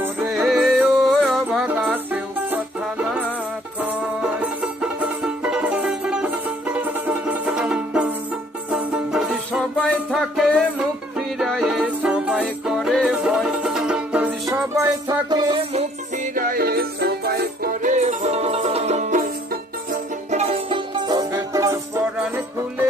ওরে ও অভাগা কেউ কথা না কয়, যদি সবাই থাকে মুখ ফিরায়ে সবাই করে ভয়, যদি সবাই থাকে মুখ ফিরায়ে সবাই করে ভয়, তবে তোর পরাণ খুলে